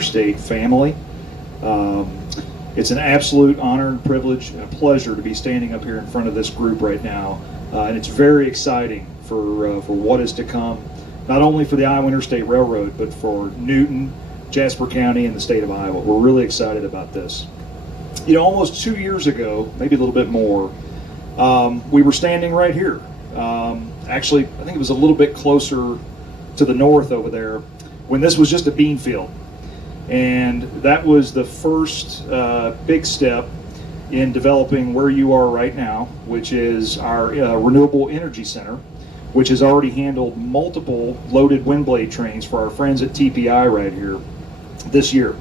State family. It's an absolute honor and privilege and a pleasure to be standing up here in front of this group right now, and it's very exciting for what is to come, not only for the Iowa Interstate Railroad, but for Newton, Jasper County, and the state of Iowa. We're really excited about this. You know, almost 2 years ago, maybe a little bit more, we were standing right here. Actually, I think it was a little bit closer to the north over there, when this was just a bean field. And that was the first big step in developing where you are right now, which is our Renewable Energy Center, which has already handled multiple loaded wind blade trains for our friends at TPI right here this year.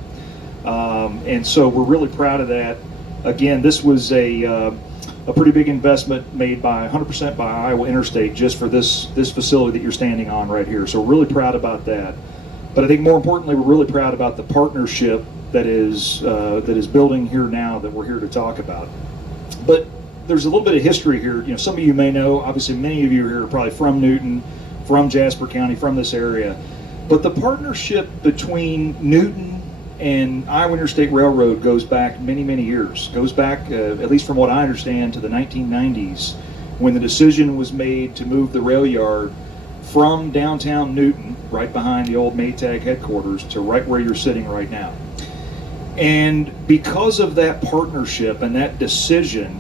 And so we're really proud of that. Again, this was a pretty big investment made by 100% by Iowa Interstate just for this facility that you're standing on right here. So we're really proud about that. But I think more importantly, we're really proud about the partnership that is building here now that we're here to talk about. But there's a little bit of history here. You know, some of you may know, obviously many of you here are probably from Newton, from Jasper County, from this area. But the partnership between Newton and Iowa Interstate Railroad goes back many, many years. Goes back, at least from what I understand, to the 1990s, when the decision was made to move the rail yard from downtown Newton, right behind the old Maytag headquarters, to right where you're sitting right now. And because of that partnership and that decision,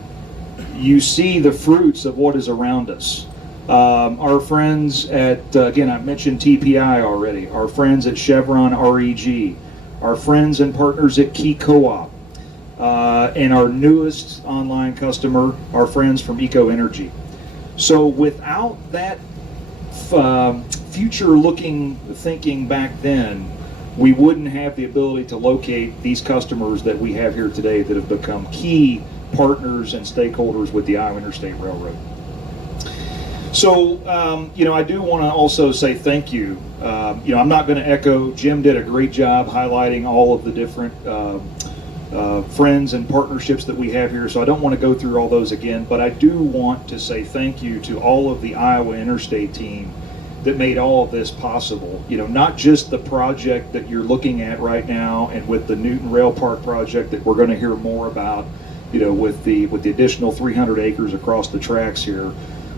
you see the fruits of what is around us. Our friends at, again, I've mentioned TPI already, our friends at Chevron REG, our friends and partners at Key Co-op, and our newest online customer, our friends from Eco Energy. So without that future-looking thinking back then, we wouldn't have the ability to locate these customers that we have here today that have become key partners and stakeholders with the Iowa Interstate Railroad. So, you know, I do want to also say thank you. You know, I'm not going to echo, Jim did a great job highlighting all of the different friends and partnerships that we have here, so I don't want to go through all those again, but I do want to say thank you to all of the Iowa Interstate team that made all of this possible. You know, not just the project that you're looking at right now and with the Newton Rail Park project that we're going to hear more about, you know, with the additional 300 acres across the tracks here,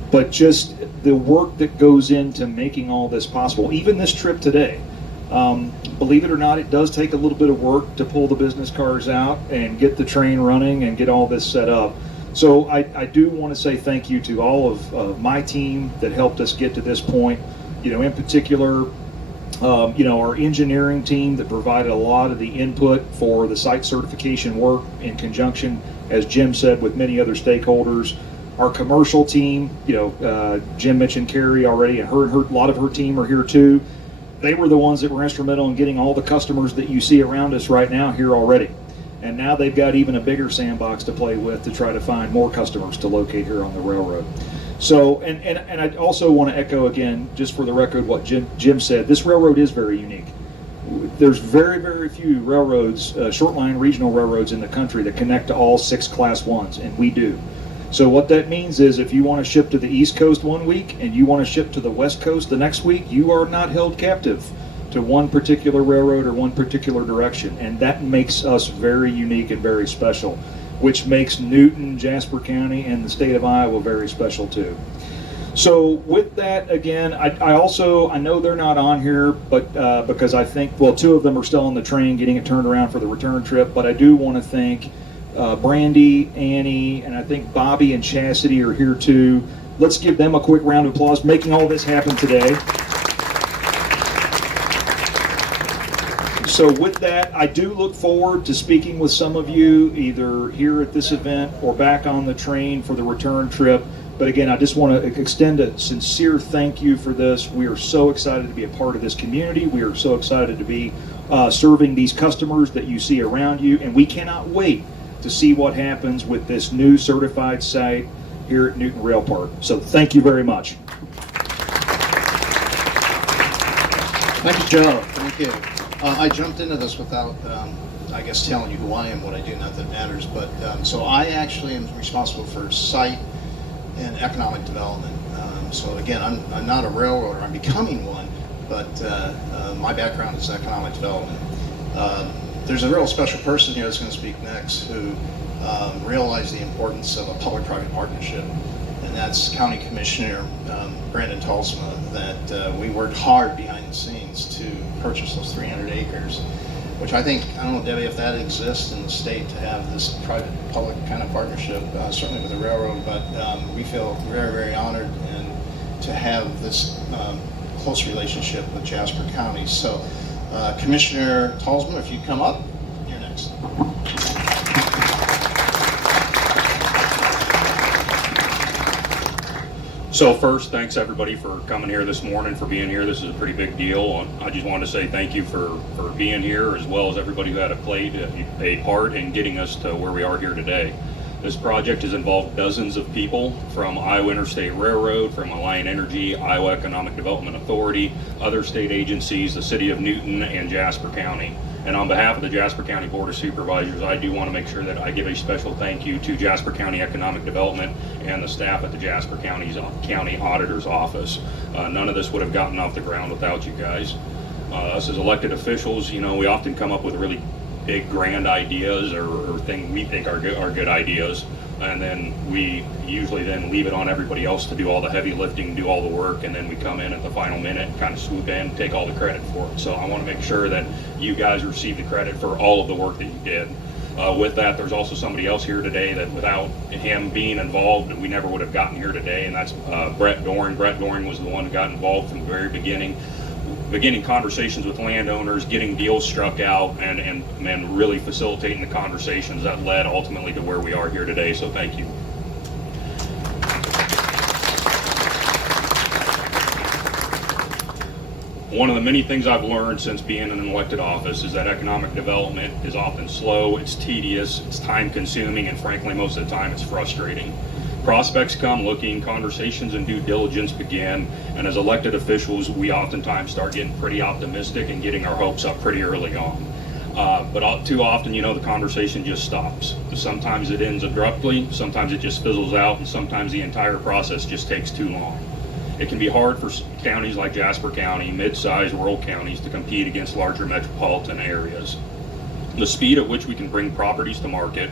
but just the work that goes into making all this possible. Even this trip today, believe it or not, it does take a little bit of work to pull the business cars out and get the train running and get all this set up. So I do want to say thank you to all of my team that helped us get to this point. You know, in particular, you know, our engineering team that provided a lot of the input for the site certification work in conjunction, as Jim said, with many other stakeholders. Our commercial team, you know, Jim mentioned Carrie already, and a lot of her team are here too. They were the ones that were instrumental in getting all the customers that you see around us right now here already. And now they've got even a bigger sandbox to play with to try to find more customers to locate here on the railroad. So, and I also want to echo again, just for the record, what Jim said. This railroad is very unique. There's very, very few railroads, short line regional railroads in the country that connect to all 6 Class 1s, and we do. So what that means is if you want to ship to the East Coast one week and you want to ship to the West Coast the next week, you are not held captive to one particular railroad or one particular direction. And that makes us very unique and very special, which makes Newton, Jasper County, and the state of Iowa very special too. So with that, again, I know they're not on here, but because I think, well, 2 of them are still on the train getting it turned around for the return trip, but I do want to thank Brandy, Annie, and I think Bobby and Chastity are here too. Let's give them a quick round of applause, making all this happen today. So with that, I do look forward to speaking with some of you either here at this event or back on the train for the return trip. But again, I just want to extend a sincere thank you for this. We are so excited to be a part of this community. We are so excited to be serving these customers that you see around you, and we cannot wait to see what happens with this new certified site here at Newton Rail Park. So thank you very much. Thank you, Joe. Thank you. I jumped into this without, I guess, telling you who I am, what I do, not that it matters. But so I actually am responsible for site and economic development. So again, I'm not a railroader. I'm becoming one, but my background is economic development. There's a real special person here that's going to speak next who realized the importance of a public-private partnership, and that's County Commissioner Brandon Talsma. That we worked hard behind the scenes to purchase those 300 acres, which I think, I don't know, Debbie, if that exists in the state to have this private-public kind of partnership, certainly with the railroad, but we feel very, very honored and to have this close relationship with Jasper County. So Commissioner Talsma, if you'd come up, you're next. So first, thanks everybody for coming here this morning, for being here. This is a pretty big deal. I just wanted to say thank you for being here, as well as everybody who had played a part in getting us to where we are here today. This project has involved dozens of people from Iowa Interstate Railroad, from Alliant Energy, Iowa Economic Development Authority, other state agencies, the City of Newton, and Jasper County. And on behalf of the Jasper County Board of Supervisors, I do want to make sure that I give a special thank you to Jasper County Economic Development and the staff at the Jasper County Auditor's Office. None of this would have gotten off the ground without you guys. Us as elected officials, you know, we often come up with really big, grand ideas or things we think are good ideas, and then we usually then leave it on everybody else to do all the heavy lifting, do all the work, and then we come in at the final minute and kind of swoop in and take all the credit for it. So I want to make sure that you guys receive the credit for all of the work that you did. With that, there's also somebody else here today that without him being involved, we never would have gotten here today, and that's Brett Doring. Brett Doring was the one who got involved from the very beginning conversations with landowners, getting deals struck out, and really facilitating the conversations that led ultimately to where we are here today. So thank you. One of the many things I've learned since being in an elected office is that economic development is often slow, it's tedious, it's time consuming, and frankly, most of the time it's frustrating. Prospects come looking, conversations and due diligence begin, and as elected officials, we oftentimes start getting pretty optimistic and getting our hopes up pretty early on. But too often, you know, the conversation just stops. Sometimes it ends abruptly, sometimes it just fizzles out, and sometimes the entire process just takes too long. It can be hard for counties like Jasper County, mid-sized rural counties, to compete against larger metropolitan areas. The speed at which we can bring properties to market,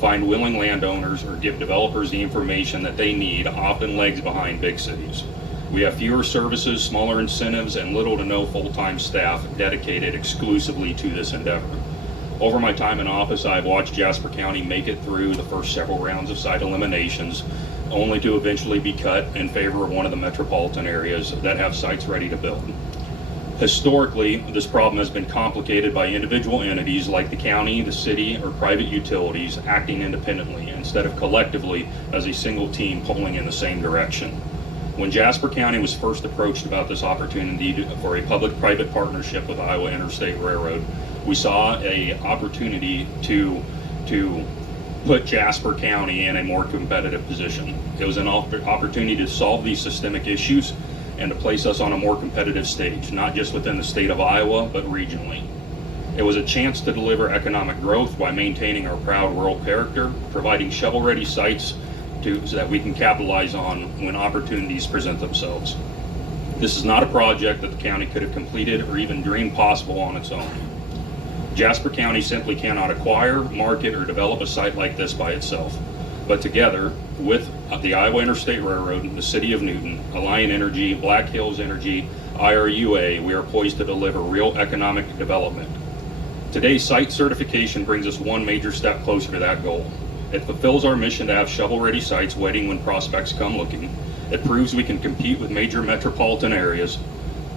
find willing landowners, or give developers the information that they need often lags behind big cities. We have fewer services, smaller incentives, and little to no full-time staff dedicated exclusively to this endeavor. Over my time in office, I've watched Jasper County make it through the first several rounds of site eliminations, only to eventually be cut in favor of one of the metropolitan areas that have sites ready to build. Historically, this problem has been complicated by individual entities like the county, the city, or private utilities acting independently instead of collectively as a single team pulling in the same direction. When Jasper County was first approached about this opportunity for a public-private partnership with Iowa Interstate Railroad, we saw an opportunity to put Jasper County in a more competitive position. It was an opportunity to solve these systemic issues and to place us on a more competitive stage, not just within the state of Iowa, but regionally. It was a chance to deliver economic growth by maintaining our proud rural character, providing shovel-ready sites so that we can capitalize on when opportunities present themselves. This is not a project that the county could have completed or even dreamed possible on its own. Jasper County simply cannot acquire, market, or develop a site like this by itself. But together with the Iowa Interstate Railroad, the City of Newton, Alliant Energy, Black Hills Energy, IRUA, we are poised to deliver real economic development. Today's site certification brings us one major step closer to that goal. It fulfills our mission to have shovel-ready sites waiting when prospects come looking. It proves we can compete with major metropolitan areas.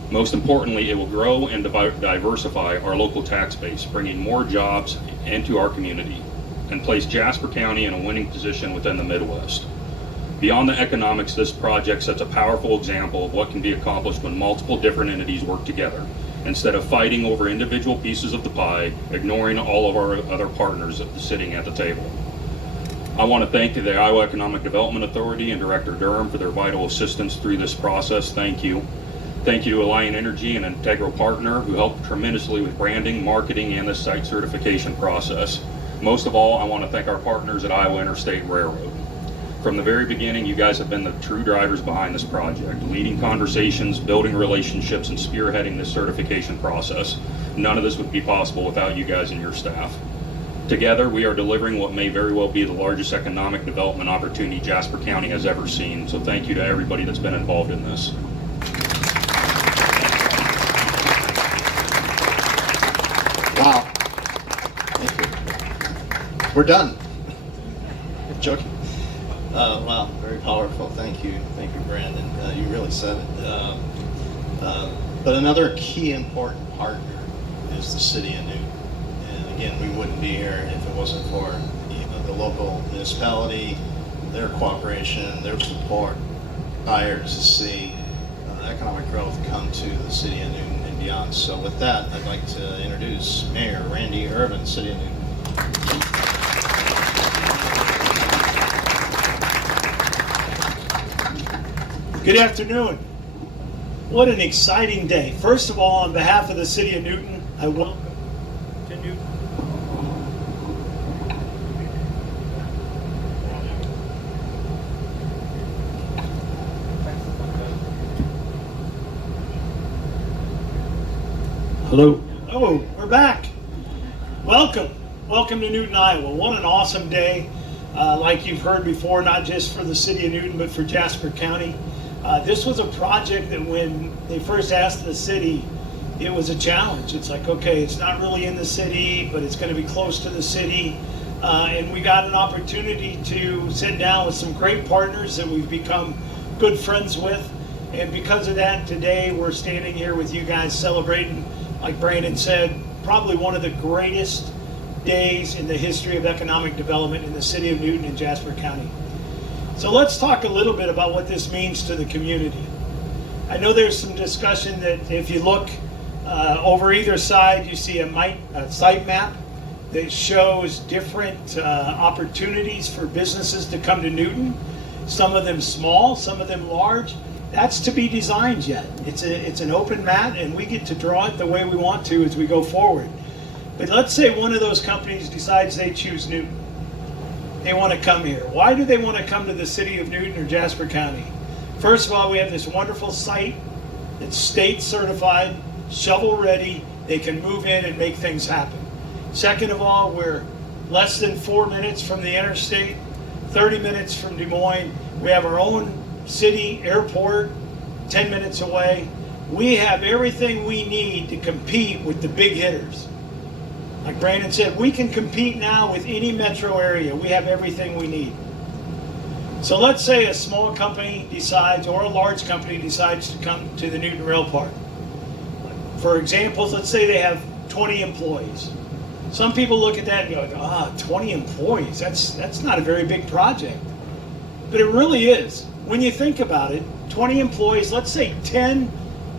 Most importantly, it will grow and diversify our local tax base, bringing more jobs into our community, and place Jasper County in a winning position within the Midwest. Beyond the economics, this project sets a powerful example of what can be accomplished when multiple different entities work together, instead of fighting over individual pieces of the pie, ignoring all of our other partners sitting at the table. I want to thank the Iowa Economic Development Authority and Director Durham for their vital assistance through this process. Thank you. Thank you to Alliant Energy, an integral partner who helped tremendously with branding, marketing, and the site certification process. Most of all, I want to thank our partners at Iowa Interstate Railroad. From the very beginning, you guys have been the true drivers behind this project, leading conversations, building relationships, and spearheading this certification process. None of this would be possible without you guys and your staff. Together, we are delivering what may very well be the largest economic development opportunity Jasper County has ever seen. So thank you to everybody that's been involved in this. Wow. Thank you. We're done. Joking. Wow, very powerful. Thank you, Brandon. You really said it. But another key important partner is the city of Newton. And again, we wouldn't be here if it wasn't for the local municipality, their cooperation, their support, desire to see economic growth come to the city of Newton and beyond. So with that, I'd like to introduce Mayor Randy Irvin, City of Newton. Good afternoon. What an exciting day. First of all, on behalf of the City of Newton, I welcome to Newton. Hello. Oh, we're back. Welcome. Welcome to Newton, Iowa. What an awesome day. Like you've heard before, not just for the City of Newton, but for Jasper County. This was a project that when they first asked the city, it was a challenge. It's like, okay, it's not really in the city, but it's going to be close to the city. And we got an opportunity to sit down with some great partners that we've become good friends with. And because of that, today we're standing here with you guys celebrating, like Brandon said, probably one of the greatest days in the history of economic development in the City of Newton and Jasper County. So let's talk a little bit about what this means to the community. I know there's some discussion that if you look over either side, you see a site map that shows different opportunities for businesses to come to Newton. Some of them small, some of them large. That's to be designed yet. It's an open mat, and we get to draw it the way we want to as we go forward. But let's say one of those companies decides they choose Newton. They want to come here. Why do they want to come to the City of Newton or Jasper County? First of all, we have this wonderful site that's state certified, shovel ready. They can move in and make things happen. Second of all, we're less than 4 minutes from the interstate, 30 minutes from Des Moines. We have our own city airport, 10 minutes away. We have everything we need to compete with the big hitters. Like Brandon said, we can compete now with any metro area. We have everything we need. So let's say a small company decides, or a large company decides to come to the Newton Rail Park. For examples, let's say they have 20 employees. Some people look at that and go, 20 employees, that's not a very big project. But it really is. When you think about it, 20 employees, let's say 10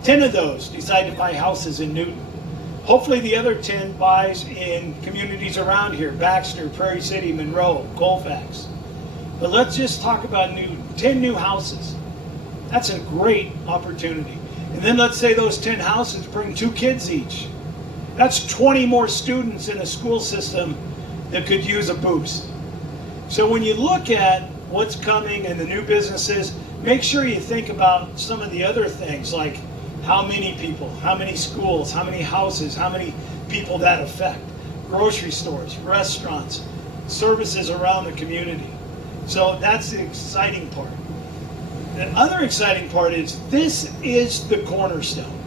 of those decide to buy houses in Newton. Hopefully the other 10 buys in communities around here, Baxter, Prairie City, Monroe, Colfax. But let's just talk about Newton, 10 new houses. That's a great opportunity. And then let's say those 10 houses bring 2 kids each. That's 20 more students in a school system that could use a boost. So when you look at what's coming and the new businesses, make sure you think about some of the other things like how many people, how many schools, how many houses, how many people that affect, grocery stores, restaurants, services around the community. So that's the exciting part. The other exciting part is this is the cornerstone.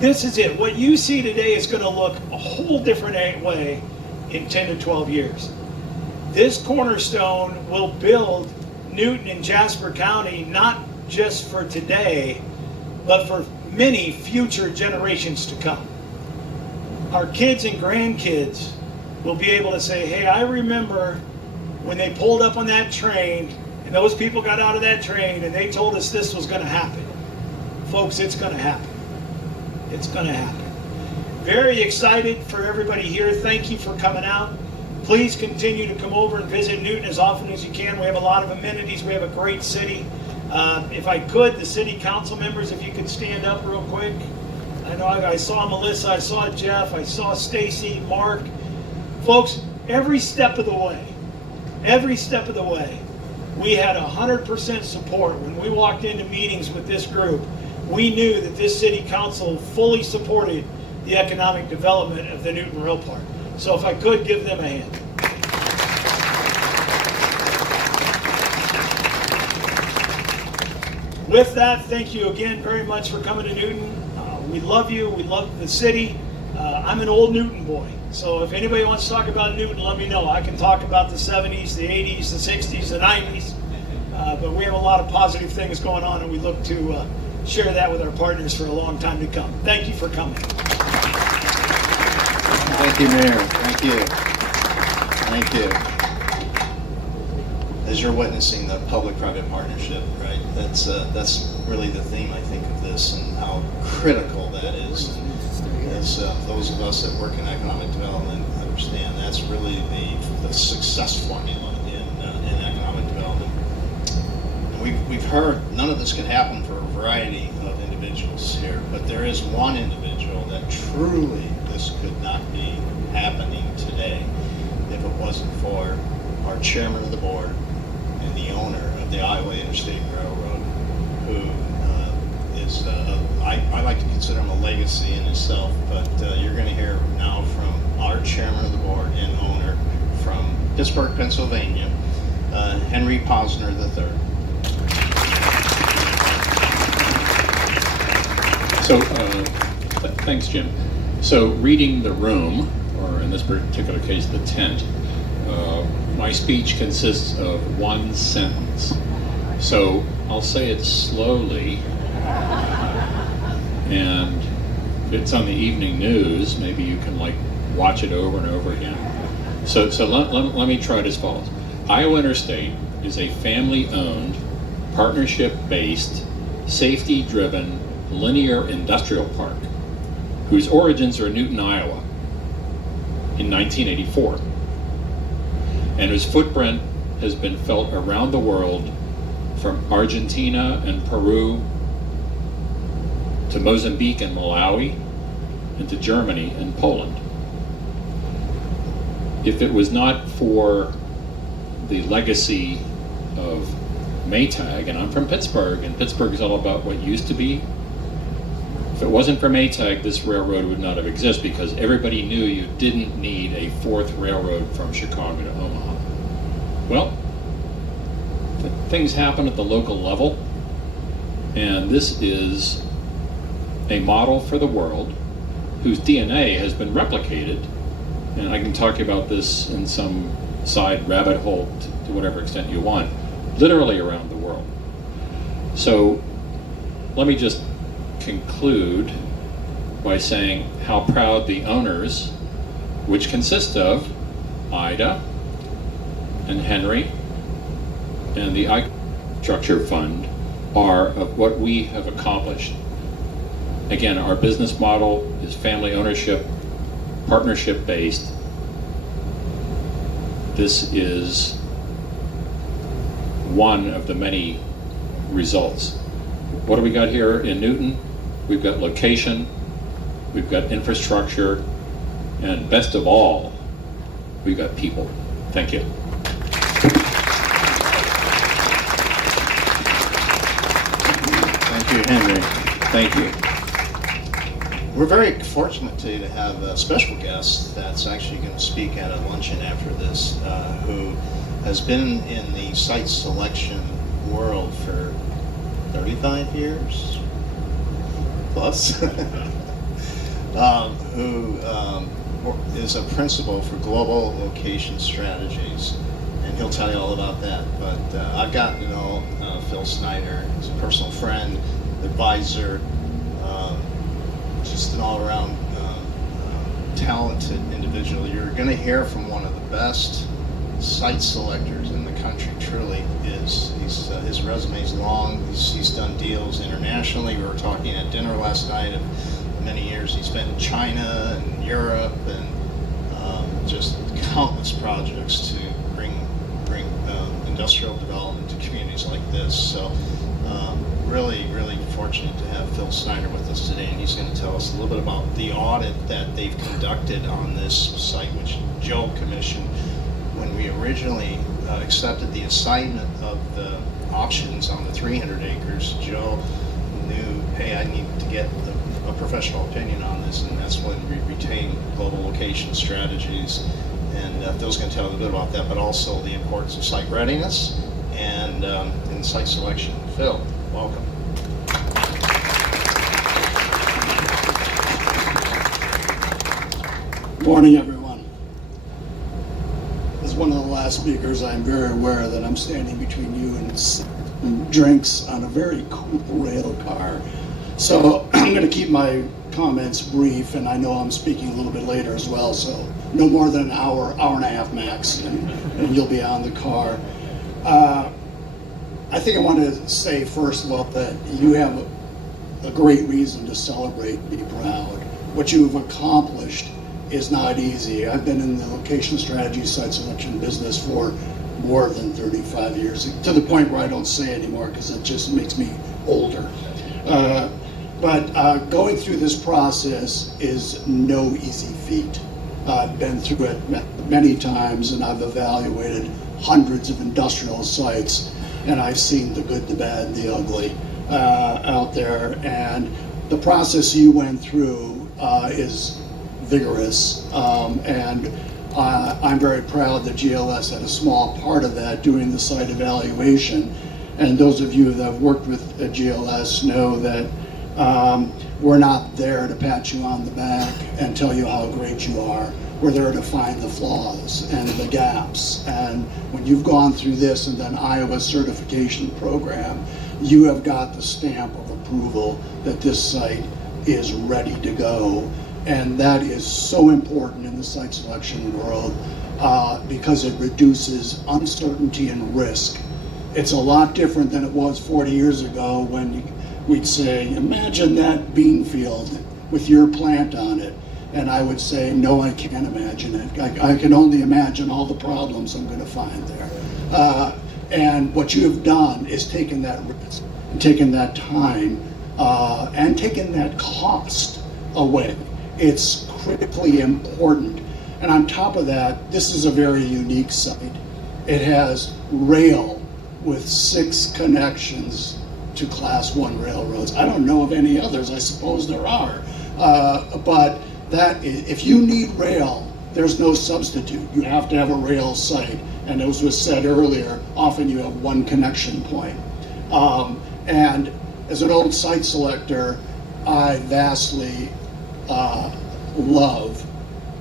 This is it. What you see today is going to look a whole different way in 10 to 12 years. This cornerstone will build Newton and Jasper County not just for today, but for many future generations to come. Our kids and grandkids will be able to say, hey, I remember when they pulled up on that train and those people got out of that train and they told us this was going to happen. Folks, it's going to happen. It's going to happen. Very excited for everybody here. Thank you for coming out. Please continue to come over and visit Newton as often as you can. We have a lot of amenities. We have a great city. If I could, the city council members, if you could stand up real quick. I know I saw Melissa, I saw Jeff, I saw Stacy, Mark. Folks, every step of the way, we had 100% support. When we walked into meetings with this group, we knew that this city council fully supported the the economic development of the Newton Rail Park. So if I could, give them a hand. With that, thank you again very much for coming to Newton. We love you. We love the city. I'm an old Newton boy, so if anybody wants to talk about Newton, let me know. I can talk about the 70s, the 80s, the 60s, the 90s, but we have a lot of positive things going on, and we look to share that with our partners for a long time to come. Thank you for coming. Thank you, Mayor. Thank you. Thank you. As you're witnessing the public-private partnership, right? That's really the theme, I think, of this, and how critical that is. As those of us that work in economic development understand, that's really the success formula in economic development. And we've heard none of this can happen for a variety of individuals here, but there is one individual that truly this could not be happening today if it wasn't for our chairman of the board and the owner of the Iowa Interstate Railroad, who is, I like to consider him a legacy in himself, but you're going to hear now from our chairman of the board and owner from Pittsburgh, Pennsylvania, Henry Posner III. So, thanks, Jim. So, reading the room, or in this particular case, the tent, my speech consists of one sentence. So, I'll say it slowly, and if it's on the evening news, maybe you can watch it over and over again. So let me try it as follows. Iowa Interstate is a family-owned, partnership-based, safety-driven, linear industrial park whose origins are in Newton, Iowa in 1984, and whose footprint has been felt around the world from Argentina and Peru to Mozambique and Malawi, and to Germany and Poland. If it was not for the legacy of Maytag, and I'm from Pittsburgh, and Pittsburgh is all about what used to be, if it wasn't for Maytag, this railroad would not have existed, because everybody knew you didn't need a fourth railroad from Chicago to Omaha. Well, things happen at the local level, and this is a model for the world whose DNA has been replicated, and I can talk about this in some side rabbit hole to whatever extent you want, literally around the world. So let me just conclude by saying how proud the owners, which consist of Ida and Henry and the Infrastructure Fund, are of what we have accomplished. Again, our business model is family ownership, partnership based. This is one of the many results. What do we got here in Newton? We've got location, we've got infrastructure, and best of all, we've got people. Thank you. Thank you, Henry. Thank you. We're very fortunate today to have a special guest that's actually going to speak at a luncheon after this, who has been in the site selection world for 35 years plus, who is a principal for Global Location Strategies, and he'll tell you all about that. But I've gotten to know Phil Snyder. He's a personal friend, advisor, just an all-around talented individual. You're going to hear from one of the best site selectors in the country. Truly is. His resume is long. He's done deals internationally. We were talking at dinner last night of the many years he spent in China and Europe, and just countless projects to bring industrial development to communities like this. So really fortunate to have Phil Snyder with us today, and he's going to tell us a little bit about the audit that they've conducted on this site, which Joe commissioned when we originally accepted the assignment of the options on the 300 acres. Joe knew, hey, I need to get the a professional opinion on this, and that's when we retain global location strategies. And Phil's going to tell you a bit about that, but also the importance of site readiness and site selection. Phil, welcome. Morning, everyone. As one of the last speakers, I'm very aware that I'm standing between you and drinks on a very cool rail car. So I'm going to keep my comments brief, and I know I'm speaking a little bit later as well, so no more than an hour, hour and a half max, and you'll be on the car. I think I want to say first of all that you have a great reason to celebrate and be proud. What you've accomplished is not easy. I've been in the location strategy site selection business for more than 35 years, to the point where I don't say anymore because it just makes me older. But going through this process is no easy feat. I've been through it many times, and I've evaluated hundreds of industrial sites, and I've seen the good, the bad, and the ugly out there. And the process you went through is vigorous, and I'm very proud that GLS had a small part of that doing the site evaluation. And those of you that have worked with GLS know that we're not there to pat you on the back and tell you how great you are. We're there to find the flaws and the gaps. And when you've gone through this and then Iowa certification program, you have got the stamp of approval that this site is ready to go. And that is so important in the site selection world because it reduces uncertainty and risk. It's a lot different than it was 40 years ago when we'd say, imagine that bean field with your plant on it. And I would say, no, I can't imagine it. I can only imagine all the problems I'm going to find there. And what you have done is taken that risk, and taken that time, and taken that cost away. It's critically important. And on top of that, this is a very unique site. It has rail with 6 connections to Class 1 railroads. I don't know of any others. I suppose there are. But that is, if you need rail, there's no substitute. You have to have a rail site. And as was said earlier, often you have one connection point. And as an old site selector, I vastly love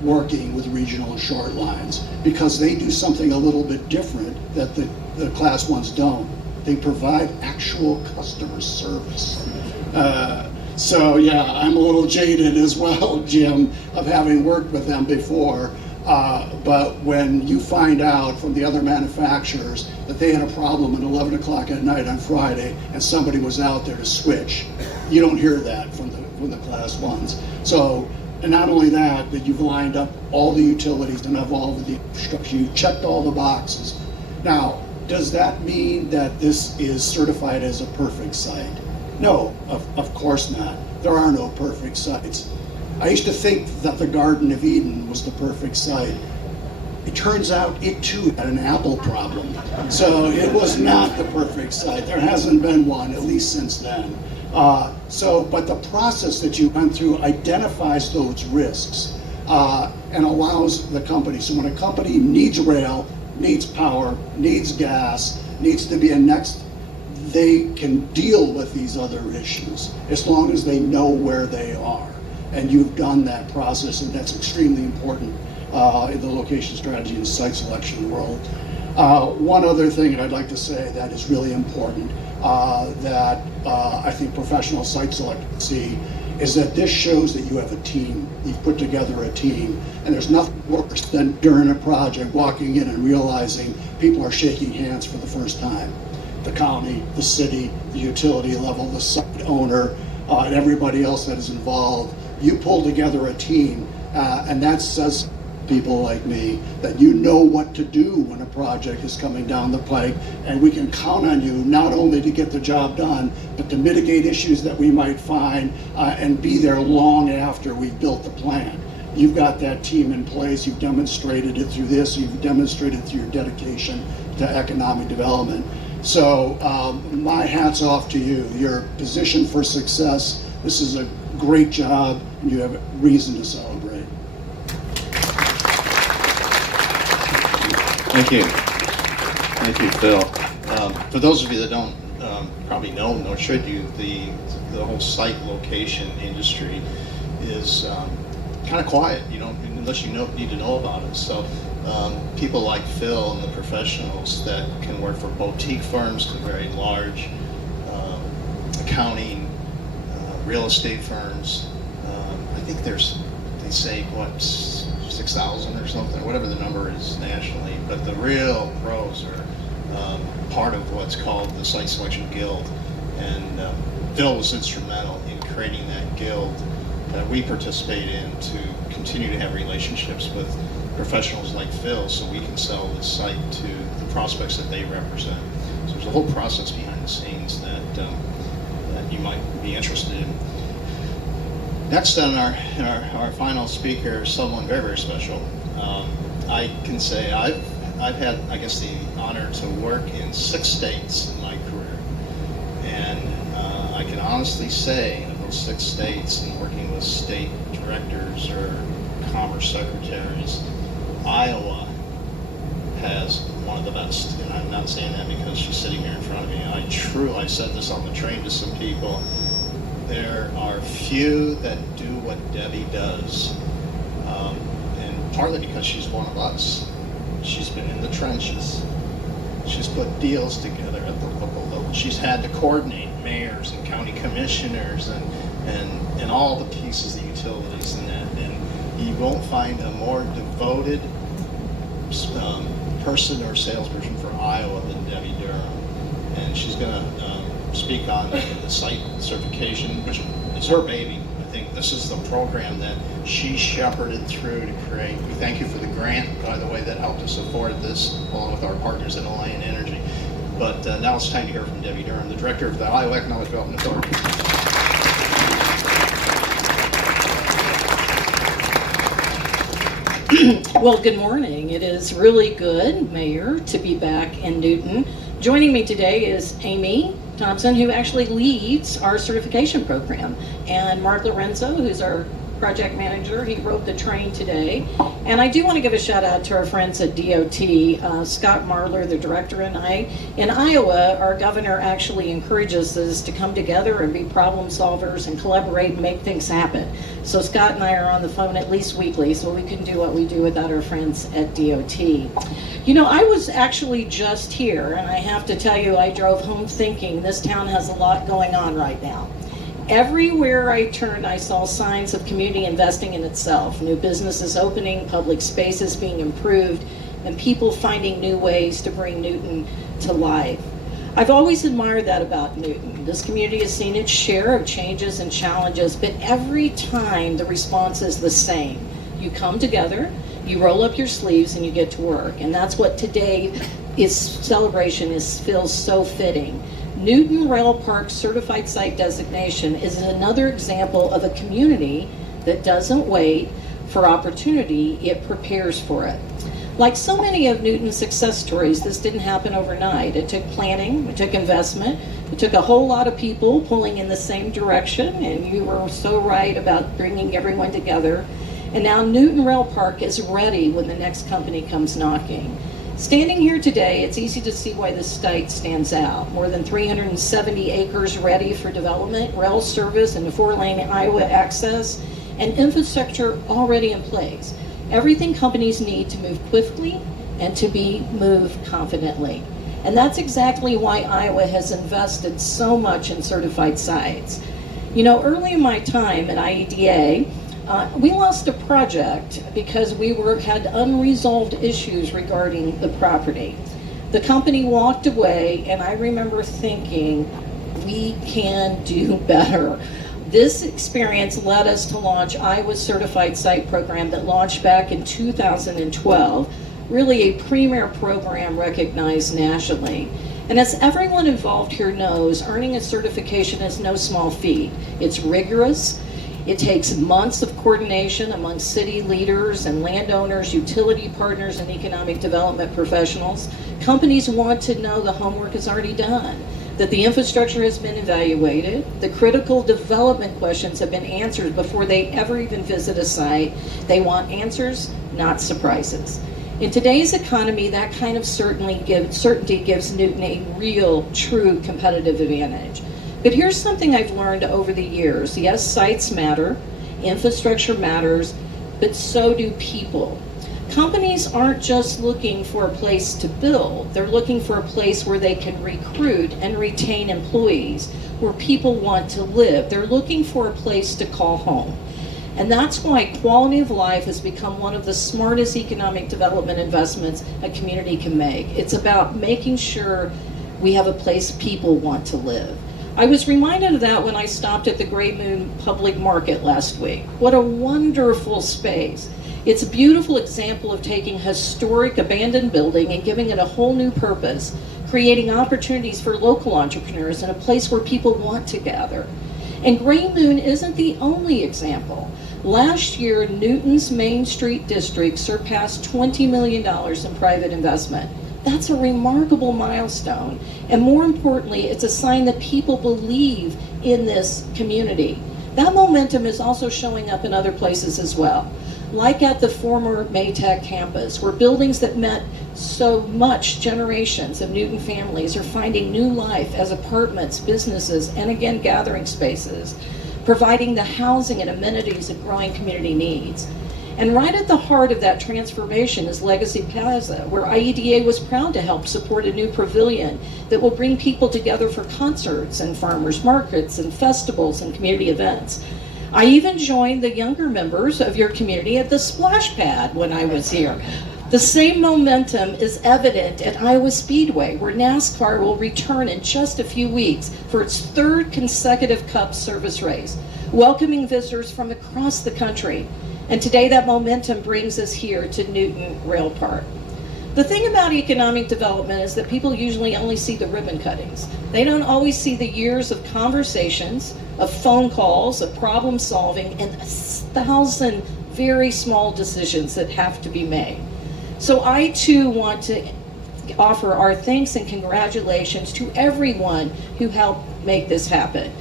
working with regional short lines because they do something a little bit different that the Class 1s don't. They provide actual customer service. So yeah, I'm a little jaded as well, Jim, of having worked with them before. But when you find out from the other manufacturers that they had a problem at 11 o'clock at night on Friday and somebody was out there to switch, you don't hear that from the Class 1s. So, and not only that, but you've lined up all the utilities and have all of the infrastructure. You've checked all the boxes. Now, does that mean that this is certified as a perfect site? No, of course not. There are no perfect sites. I used to think that the Garden of Eden was the perfect site. It turns out it too had an apple problem. So it was not the perfect site. There hasn't been one, at least since then. But the process that you went through identifies those risks and allows the company. So when a company needs rail, needs power, needs gas, needs to be annexed, they can deal with these other issues as long as they know where they are. And you've done that process, and that's extremely important in the location strategy and site selection world. One other thing that I'd like to say that is really important that I think professional site selectors see is that this shows that you have a team. You've put together a team, and there's nothing worse than during a project walking in and realizing people are shaking hands for the first time. The county, the city, the utility level, the site owner, and everybody else that is involved. You pull together a team, and that says people like me that you know what to do when a project is coming down the pike, and we can count on you not only to get the job done, but to mitigate issues that we might find and be there long after we've built the plan. You've got that team in place. You've demonstrated it through this. You've demonstrated through your dedication to economic development. So my hat's off to you. You're positioned for success. This is a great job, and you have reason to celebrate. Thank you. Thank you, Phil. For those of you that don't probably know, nor should you, the whole site location industry is kind of quiet, unless you need to know about it. So people like Phil and the professionals that can work for boutique firms to very large accounting, real estate firms. I think they say, 6,000 or something, whatever the number is nationally, but the real pros are part of what's called the Site Selection Guild, and Phil was instrumental in creating that guild that we participate in to continue to have relationships with professionals like Phil so we can sell this site to the prospects that they represent. So there's a whole process behind the scenes that you might be interested in. Next on our final speaker is someone very, very special. I can say I've had, I guess, the honor to work in 6 states in my career. And I can honestly say of those 6 states and working with state directors or commerce secretaries, Iowa has one of the best. And I'm not saying that because she's sitting here in front of me. I said this on the train to some people. There are few that do what Debbie does, and partly because she's one of us. She's been in the trenches. She's put deals together at the local level. She's had to coordinate mayors and county commissioners and all the pieces, the utilities and that. And you won't find a more devoted person or salesperson for Iowa than Debbie Durham. And she's going to speak on the site certification, which is her baby. I think this is the program that she shepherded through to create. We thank you for the grant, by the way, that helped us afford this, along with our partners at Alliant Energy. But now it's time to hear from Debbie Durham, the Director of the Iowa Economic Development Authority. Well, good morning. It is really good, Mayor, to be back in Newton. Joining me today is Amy Thompson, who actually leads our certification program, and Mark Lorenzo, who's our project manager. He rode the train today. And I do want to give a shout out to our friends at DOT, Scott Marler, the director, and I. In Iowa, our governor actually encourages us to come together and be problem solvers and collaborate and make things happen. So Scott and I are on the phone at least weekly, so we can do what we do without our friends at DOT. I was actually just here, and I have to tell you, I drove home thinking this town has a lot going on right now. Everywhere I turned, I saw signs of community investing in itself, new businesses opening, public spaces being improved, and people finding new ways to bring Newton to life. I've always admired that about Newton. This community has seen its share of changes and challenges, but every time the response is the same. You come together, you roll up your sleeves, and you get to work. And that's what today feels so fitting. Newton Rail Park Certified Site Designation is another example of a community that doesn't wait for opportunity, it prepares for it. Like so many of Newton's success stories, this didn't happen overnight. It took planning, it took investment, it took a whole lot of people pulling in the same direction, and you were so right about bringing everyone together. And now Newton Rail Park is ready when the next company comes knocking. Standing here today, it's easy to see why this site stands out. More than 370 acres ready for development, rail service, and 4-lane Iowa access, and infrastructure already in place. Everything companies need to move quickly and to be moved confidently. And that's exactly why Iowa has invested so much in certified sites. Early in my time at IEDA, we lost a project because we had unresolved issues regarding the property. The company walked away, and I remember thinking, we can do better. This experience led us to launch Iowa's Certified Site Program that launched back in 2012, really a premier program recognized nationally. And as everyone involved here knows, earning a certification is no small feat. It's rigorous. It takes months of coordination among city leaders and landowners, utility partners, and economic development professionals. Companies want to know the homework is already done. that the infrastructure has been evaluated, the critical development questions have been answered before they ever even visit a site. They want answers, not surprises. In today's economy, that kind of certainty gives Newton a real, true competitive advantage. But here's something I've learned over the years. Yes, sites matter, infrastructure matters, but so do people. Companies aren't just looking for a place to build, they're looking for a place where they can recruit and retain employees, where people want to live. They're looking for a place to call home. And that's why quality of life has become one of the smartest economic development investments a community can make. It's about making sure we have a place people want to live. I was reminded of that when I stopped at the Gray Moon Public Market last week. What a wonderful space. It's a beautiful example of taking a historic abandoned building and giving it a whole new purpose, creating opportunities for local entrepreneurs and a place where people want to gather. And Gray Moon isn't the only example. Last year, Newton's Main Street District surpassed $20 million in private investment. That's a remarkable milestone. And more importantly, it's a sign that people believe in this community. That momentum is also showing up in other places as well. Like at the former Maytag campus, where buildings that meant so much generations of Newton families are finding new life as apartments, businesses, and again, gathering spaces, providing the housing and amenities that growing community needs. And right at the heart of that transformation is Legacy Plaza, where IEDA was proud to help support a new pavilion that will bring people together for concerts and farmers markets and festivals and community events. I even joined the younger members of your community at the splash pad when I was here. The same momentum is evident at Iowa Speedway, where NASCAR will return in just a few weeks for its third consecutive Cup service race, welcoming visitors from across the country. And today that momentum brings us here to Newton Rail Park. The thing about economic development is that people usually only see the ribbon cuttings. They don't always see the years of conversations, of phone calls, of problem solving, and 1,000 very small decisions that have to be made. So I too want to offer our thanks and congratulations to everyone who helped make this happen.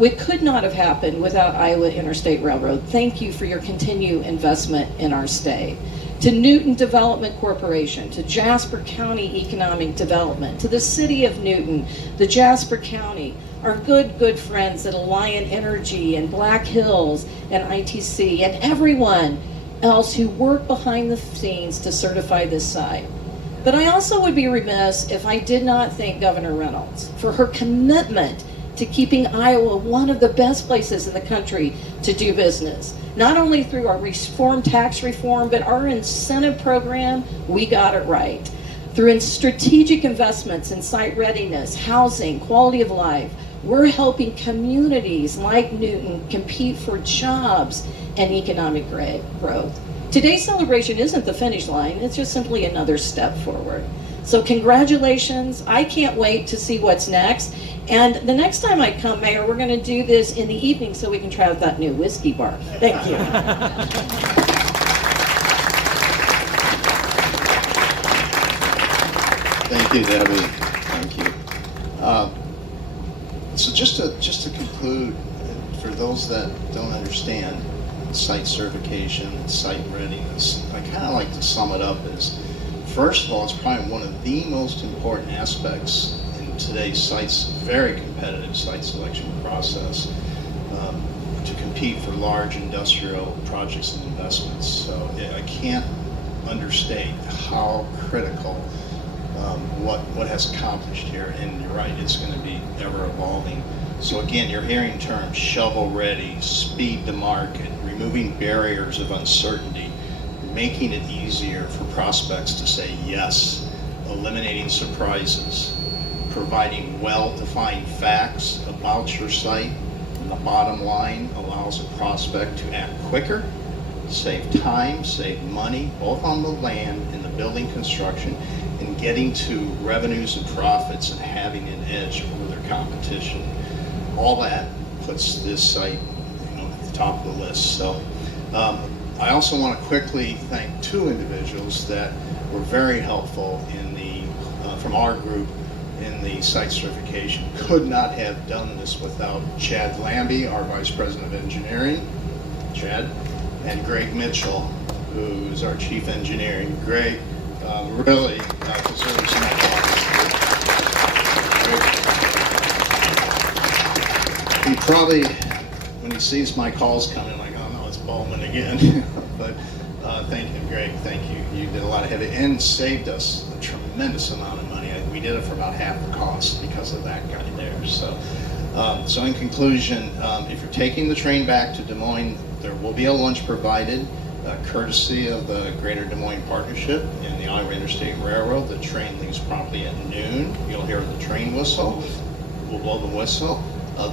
It could not have happened without Iowa Interstate Railroad. Thank you for your continued investment in our state. To Newton Development Corporation, to Jasper County Economic Development, to the City of Newton, the Jasper County, our good friends at Alliant Energy and Black Hills and ITC, and everyone else who worked behind the scenes to certify this site. But I also would be remiss if I did not thank Governor Reynolds for her commitment to keeping Iowa one of the best places in the country to do business. Not only through our tax reform, but our incentive program, we got it right. Through strategic investments in site readiness, housing, quality of life, we're helping communities like Newton compete for jobs and economic growth. Today's celebration isn't the finish line, it's just simply another step forward. So congratulations, I can't wait to see what's next. And the next time I come, Mayor, we're going to do this in the evening so we can try out that new whiskey bar. Thank you. Thank you, Debbie. Thank you. So just to conclude, for those that don't understand site certification and site readiness, I kind of like to sum it up as, first of all, it's probably one of the most important aspects in today's very competitive site selection process to compete for large industrial projects and investments. So I can't understate how critical what has accomplished here, and you're right, it's going to be ever evolving. So again, you're hearing terms shovel ready, speed to market, removing barriers of uncertainty, making it easier for prospects to say yes, eliminating surprises, providing well-defined facts about your site, and the bottom line allows a prospect to act quicker, save time, save money, both on the land and the building construction, and getting to revenues and profits and having an edge over their competition. All that puts this site, at the top of the list. So I also want to quickly thank two individuals that were very helpful from our group in the site certification. Could not have done this without Chad Lambie, our Vice President of Engineering, Chad, and Greg Mitchell, who's our Chief Engineering. Greg really deserves some applause. He probably, when he sees my calls coming, like, oh no, it's Bowman again. But thank you, Greg. Thank you. You did a lot of heavy and saved us a tremendous amount of money. We did it for about half the cost because of that guy there. So, so in conclusion, if you're taking the train back to Des Moines, there will be a lunch provided, courtesy of the Greater Des Moines Partnership and the Iowa Interstate Railroad. The train leaves promptly at noon. You'll hear the train whistle. We'll blow the whistle.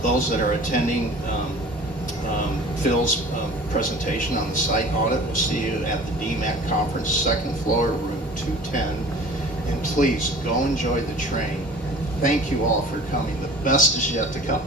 Those that are attending Phil's presentation on the site audit, we'll see you at the DMAC conference, second floor, room 210. And please go enjoy the train. Thank you all for coming. The best is yet to come.